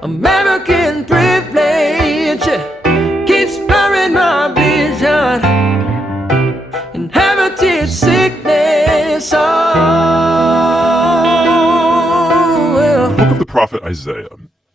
American privilege keeps blurring my vision. Inherited sickness. Oh, well. Book of the prophet Isaiah.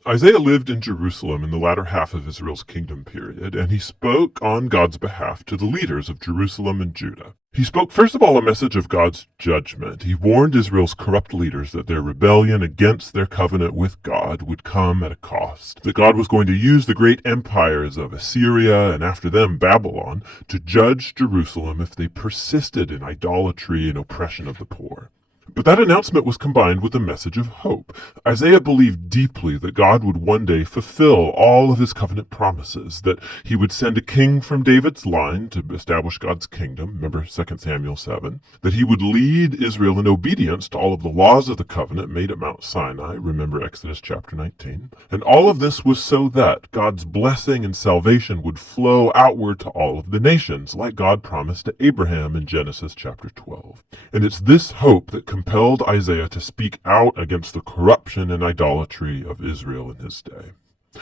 Isaiah lived in Jerusalem in the latter half of Israel's kingdom period, and he spoke on God's behalf to the leaders of Jerusalem and Judah. He spoke first of all a message of God's judgment. He warned Israel's corrupt leaders that their rebellion against their covenant with God would come at a cost, that God was going to use the great empires of Assyria and after them Babylon to judge Jerusalem if they persisted in idolatry and oppression of the poor. But that announcement was combined with a message of hope. Isaiah believed deeply that God would one day fulfill all of his covenant promises, that he would send a king from David's line to establish God's kingdom, remember 2 Samuel 7, that he would lead Israel in obedience to all of the laws of the covenant made at Mount Sinai, remember Exodus chapter 19. And all of this was so that God's blessing and salvation would flow outward to all of the nations, like God promised to Abraham in Genesis chapter 12. And it's this hope that compelled Isaiah to speak out against the corruption and idolatry of Israel in his day.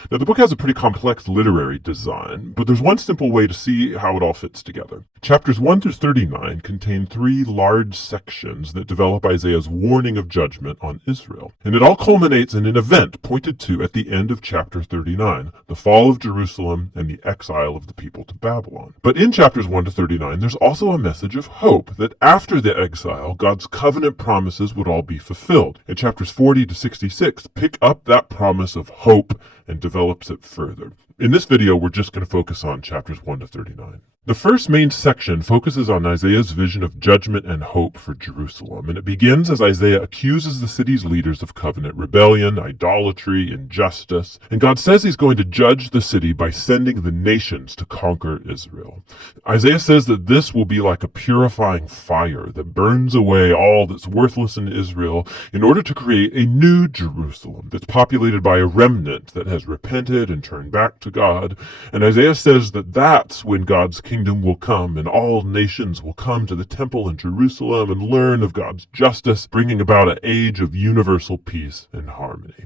Now, the book has a pretty complex literary design, but there's one simple way to see how it all fits together. Chapters 1 through 39 contain 3 large sections that develop Isaiah's warning of judgment on Israel. And it all culminates in an event pointed to at the end of chapter 39, the fall of Jerusalem and the exile of the people to Babylon. But in chapters 1 to 39, there's also a message of hope that after the exile, God's covenant promises would all be fulfilled. And chapters 40 to 66 pick up that promise of hope and develops it further. In this video, we're just going to focus on chapters 1 to 39. The first main section focuses on Isaiah's vision of judgment and hope for Jerusalem, and it begins as Isaiah accuses the city's leaders of covenant rebellion, idolatry, injustice, and God says he's going to judge the city by sending the nations to conquer Israel. Isaiah says that this will be like a purifying fire that burns away all that's worthless in Israel in order to create a new Jerusalem that's populated by a remnant that has repented and turned back to God. And Isaiah says that that's when God's kingdom will come and all nations will come to the temple in Jerusalem and learn of God's justice, bringing about an age of universal peace and harmony.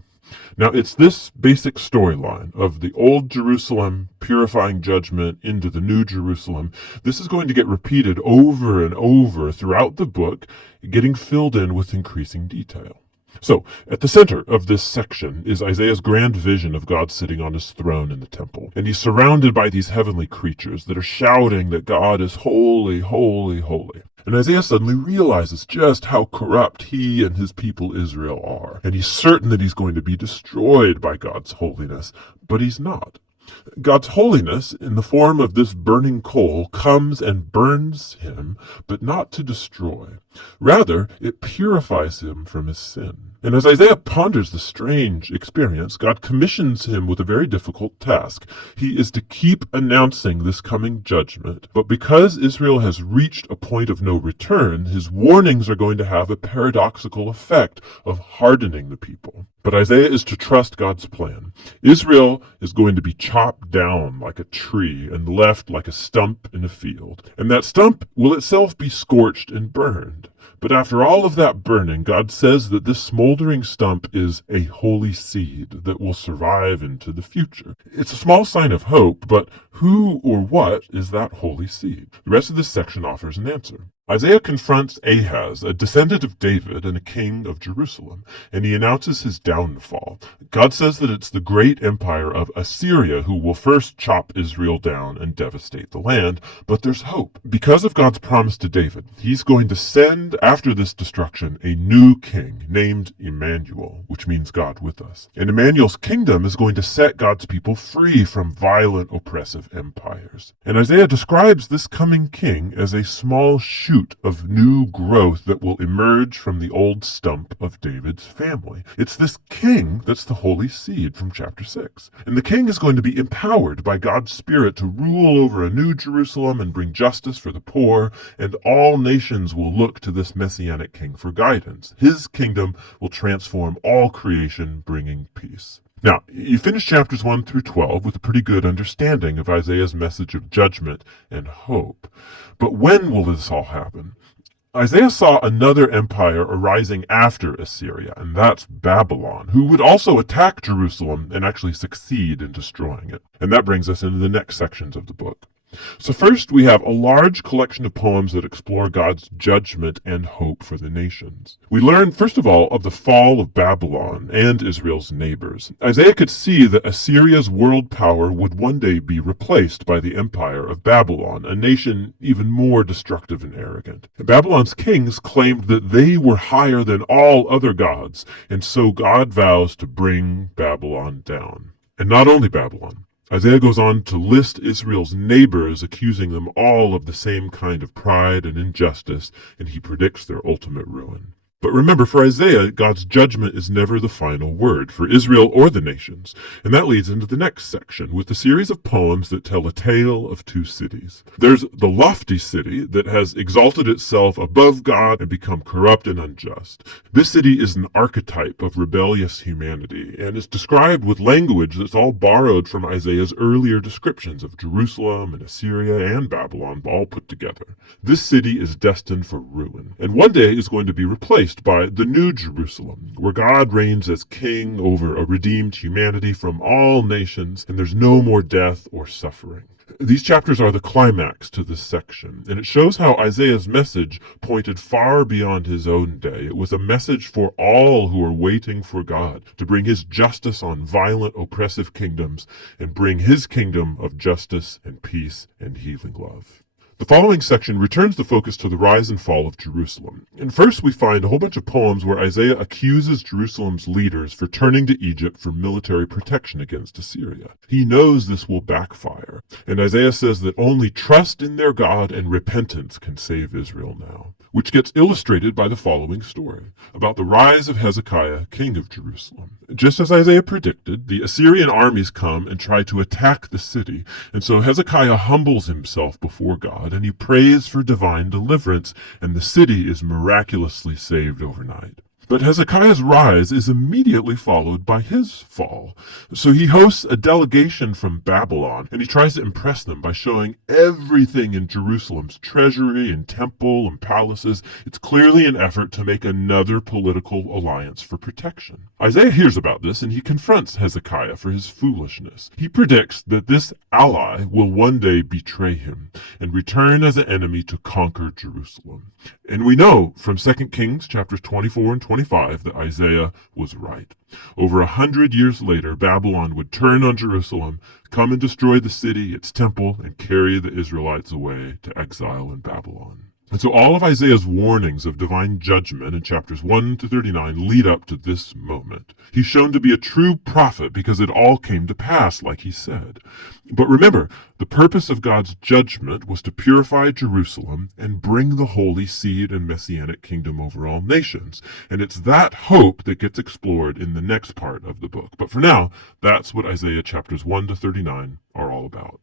Now, it's this basic storyline of the old Jerusalem purifying judgment into the new Jerusalem. This is going to get repeated over and over throughout the book, getting filled in with increasing detail. So, at the center of this section is Isaiah's grand vision of God sitting on his throne in the temple. And he's surrounded by these heavenly creatures that are shouting that God is holy, holy, holy. And Isaiah suddenly realizes just how corrupt he and his people Israel are. And he's certain that he's going to be destroyed by God's holiness, but he's not. God's holiness, in the form of this burning coal, comes and burns him, but not to destroy. Rather, it purifies him from his sin. And as Isaiah ponders the strange experience, God commissions him with a very difficult task. He is to keep announcing this coming judgment, but because Israel has reached a point of no return, his warnings are going to have a paradoxical effect of hardening the people. But Isaiah is to trust God's plan. Israel is going to be chopped down like a tree and left like a stump in a field. And that stump will itself be scorched and burned. But after all of that burning, God says that this smoldering stump is a holy seed that will survive into the future. It's a small sign of hope, but who or what is that holy seed? The rest of this section offers an answer. Isaiah confronts Ahaz, a descendant of David and a king of Jerusalem, and he announces his downfall. God says that it's the great empire of Assyria who will first chop Israel down and devastate the land, but there's hope. Because of God's promise to David, he's going to send, after this destruction, a new king named Emmanuel, which means God with us. And Emmanuel's kingdom is going to set God's people free from violent, oppressive empires. And Isaiah describes this coming king as a small shoot of new growth that will emerge from the old stump of David's family. It's this king that's the holy seed from chapter 6. And the king is going to be empowered by God's Spirit to rule over a new Jerusalem and bring justice for the poor, and all nations will look to this messianic king for guidance. His kingdom will transform all creation, bringing peace. Now, you finish chapters 1 through 12 with a pretty good understanding of Isaiah's message of judgment and hope. But when will this all happen? Isaiah saw another empire arising after Assyria, and that's Babylon, who would also attack Jerusalem and actually succeed in destroying it. And that brings us into the next sections of the book. So first, we have a large collection of poems that explore God's judgment and hope for the nations. We learn, first of all, of the fall of Babylon and Israel's neighbors. Isaiah could see that Assyria's world power would one day be replaced by the empire of Babylon, a nation even more destructive and arrogant. Babylon's kings claimed that they were higher than all other gods, and so God vows to bring Babylon down. And not only Babylon. Isaiah goes on to list Israel's neighbors, accusing them all of the same kind of pride and injustice, and he predicts their ultimate ruin. But remember, for Isaiah, God's judgment is never the final word for Israel or the nations. And that leads into the next section with a series of poems that tell a tale of two cities. There's the lofty city that has exalted itself above God and become corrupt and unjust. This city is an archetype of rebellious humanity and is described with language that's all borrowed from Isaiah's earlier descriptions of Jerusalem and Assyria and Babylon all put together. This city is destined for ruin, and one day is going to be replaced by the New Jerusalem, where God reigns as king over a redeemed humanity from all nations, and there's no more death or suffering. These chapters are the climax to this section, and it shows how Isaiah's message pointed far beyond his own day. It was a message for all who are waiting for God to bring his justice on violent, oppressive kingdoms and bring his kingdom of justice and peace and healing love. The following section returns the focus to the rise and fall of Jerusalem. And first we find a whole bunch of poems where Isaiah accuses Jerusalem's leaders for turning to Egypt for military protection against Assyria. He knows this will backfire, and Isaiah says that only trust in their God and repentance can save Israel now, which gets illustrated by the following story about the rise of Hezekiah, king of Jerusalem. Just as Isaiah predicted, the Assyrian armies come and try to attack the city, and so Hezekiah humbles himself before God, and he prays for divine deliverance, and the city is miraculously saved overnight. But Hezekiah's rise is immediately followed by his fall. So he hosts a delegation from Babylon, and he tries to impress them by showing everything in Jerusalem's treasury and temple and palaces. It's clearly an effort to make another political alliance for protection. Isaiah hears about this, and he confronts Hezekiah for his foolishness. He predicts that this ally will one day betray him and return as an enemy to conquer Jerusalem. And we know from 2 Kings chapters 24 and 25 that Isaiah was right. Over 100 years later, Babylon would turn on Jerusalem, come and destroy the city, its temple, and carry the Israelites away to exile in Babylon. And so all of Isaiah's warnings of divine judgment in chapters 1 to 39 lead up to this moment. He's shown to be a true prophet because it all came to pass like he said. But remember, the purpose of God's judgment was to purify Jerusalem and bring the holy seed and messianic kingdom over all nations. And it's that hope that gets explored in the next part of the book. But for now, that's what Isaiah chapters 1 to 39 are all about.